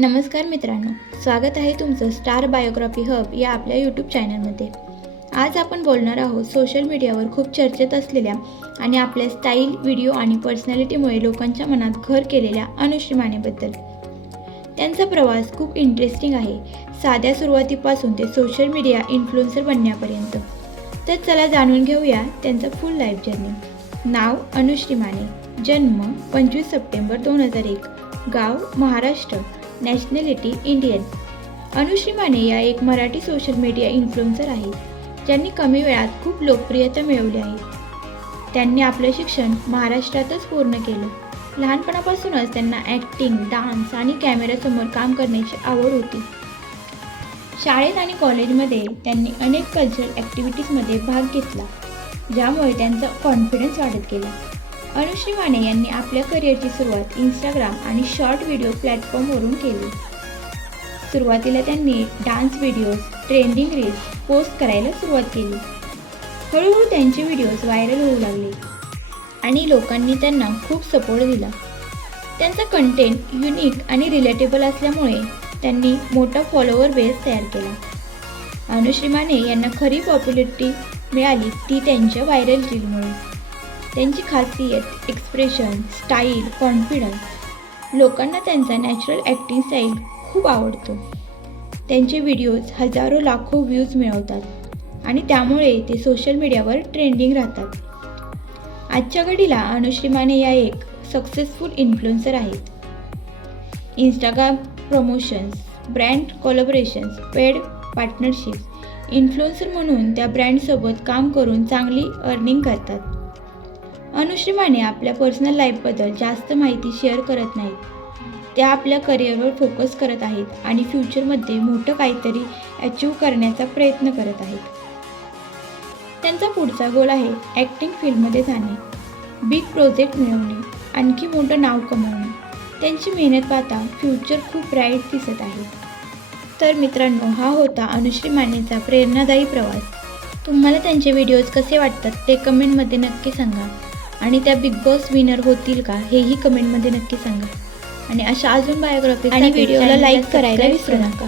नमस्कार मित्रांनो, स्वागत आहे तुमचं स्टार बायोग्राफी हब या आपल्या यूट्यूब चॅनलमध्ये। आज आपण बोलणार आहोत सोशल मीडियावर खूप चर्चेत असलेल्या आणि आपल्या स्टाईल, व्हिडिओ आणि पर्सनॅलिटीमुळे लोकांच्या मनात घर केलेल्या अनुश्री मानेबद्दल। त्यांचा प्रवास खूप इंटरेस्टिंग आहे, साध्या सुरुवातीपासून ते सोशल मीडिया इन्फ्लुएन्सर बनण्यापर्यंत। तर चला जाणून घेऊया त्यांचा फुल लाईफ जर्नी। नाव अनुश्री माने, जन्म 25 सप्टेंबर 2001, गाव महाराष्ट्र, नॅशनॅलिटी इंडियन। अनुश्री माने या एक मराठी सोशल मीडिया इन्फ्लुएन्सर आहेत, ज्यांनी कमी वेळात खूप लोकप्रियता मिळवली आहे। त्यांनी आपलं शिक्षण महाराष्ट्रातच पूर्ण केलं। लहानपणापासूनच त्यांना ॲक्टिंग, डान्स आणि कॅमेऱ्यासमोर काम करण्याची आवड होती। शाळेत आणि कॉलेजमध्ये त्यांनी अनेक कल्चरल ॲक्टिव्हिटीजमध्ये भाग घेतला, ज्यामुळे त्यांचा कॉन्फिडन्स वाढत गेला। अनुश्री माने यांनी आपल्या करिअरची सुरुवात इंस्टाग्राम आणि शॉर्ट व्हिडिओ प्लॅटफॉर्मवरून केली। सुरुवातीला त्यांनी dance videos, trending reels post करायला सुरुवात केली। हळूहळू त्यांचे व्हिडिओज व्हायरल होऊ लागले आणि लोकांनी त्यांना खूप सपोर्ट दिला। त्यांचा कंटेंट युनिक आणि रिलेटेबल असल्यामुळे त्यांनी मोठा फॉलोअर बेस तयार केला। अनुश्री माने यांना खरी पॉप्युलॅरिटी मिळाली ती त्यांच्या व्हायरल रीलमुळे। त्यांची खासियत, एक्सप्रेशन, स्टाईल, कॉन्फिडन्स, लोकांना त्यांचा नॅचरल ॲक्टिंग स्टाईल खूप आवडतो। त्यांचे व्हिडिओज हजारो लाखो व्ह्यूज मिळवतात आणि त्यामुळे ते सोशल मीडियावर ट्रेंडिंग राहतात। आजच्या घडीला अनुश्री माने या एक सक्सेसफुल इन्फ्लुएन्सर आहेत। Instagram promotions, brand collaborations, paid partnerships, influencer म्हणून त्या ब्रँडसोबत काम करून चांगली अर्निंग करतात। अनुश्री माने आपल्या पर्सनल लाईफबद्दल जास्त माहिती शेअर करत नाहीत। त्या आपल्या करिअरवर फोकस करत आहेत आणि फ्युचरमध्ये मोठं काहीतरी अचीव करण्याचा प्रयत्न करत आहेत। त्यांचा पुढचा गोल आहे ॲक्टिंग फील्डमध्ये जाणे, बिग प्रोजेक्ट मिळवणे, आणखी मोठं नाव कमवणे। त्यांची मेहनत पाहता फ्युचर खूप ब्राईट दिसत आहे। तर मित्रांनो, हा होता अनुश्री मानेचा प्रेरणादायी प्रवास। तुम्हाला त्यांचे व्हिडिओज कसे वाटतात ते कमेंटमध्ये नक्की सांगा आणि त्या बिग बॉस विनर होतील का हेही कमेंटमध्ये नक्की सांगा। आणि अशा अजून बायोग्राफी आणि व्हिडिओला लाईक करायला विसरू नका।